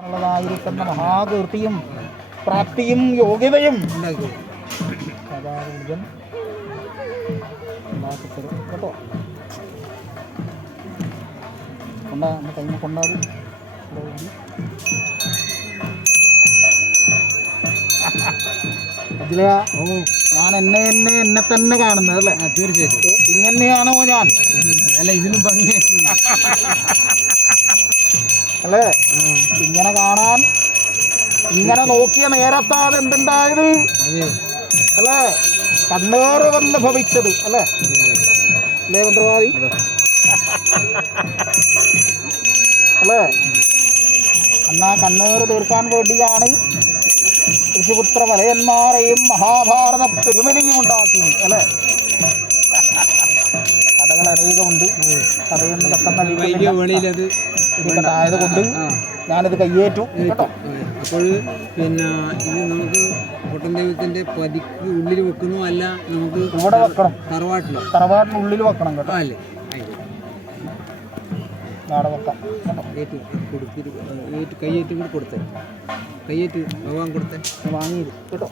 ുള്ളതായിരിക്കുന്ന മഹാകീർത്തിയും പ്രാപ്തിയും യോഗ്യതയും കേട്ടോ. കൈമ കൊണ്ടാകും. ഞാൻ എന്നെ തന്നെ കാണുന്നത് അല്ലേ? തീർച്ചയായിട്ടും. ഇങ്ങനെയാണോ ഞാൻ? അല്ല, ഇതിനും ഭംഗി അല്ലേ? ഇങ്ങനെ കാണാൻ, ഇങ്ങനെ നോക്കിയ നേരത്താണ് എന്തുണ്ടായത് അല്ലേ? കണ്ണേറ് വന്ന് ഭവിച്ചത് അല്ലേ? അല്ലേ മന്ത്രവാദി അല്ലേ? എന്നാ കണ്ണേറ് തീർക്കാൻ വേണ്ടിയാണ് ഋഷിപുത്ര വലയന്മാരെയും മഹാഭാരത പെരുമലിയും ഉണ്ടാക്കി അല്ലേ? കഥകൾ അനേകമുണ്ട്. കഥയൊന്നും പെട്ടെന്ന് ആയതുകൊണ്ട് ഞാനിത് കയ്യേറ്റു കേട്ടോ. അപ്പോൾ പിന്നെ ഇത് നമുക്ക് പൊട്ടൻ ദൈവത്തിന്റെ പതിക്ക് ഉള്ളിൽ വെക്കുന്നു, അല്ല നമുക്ക് ഇവിടെ വെക്കണം. തറവാട്ടിനുള്ളിൽ വെക്കണം കേട്ടോ. അല്ലേ? അവിടെ വെക്കാം. കയ്യേറ്റ് കൂടി കൊടുത്തേ. കയ്യേറ്റ് ഭഗവാൻ കൊടുത്തേ. വാങ്ങിയത് കേട്ടോ.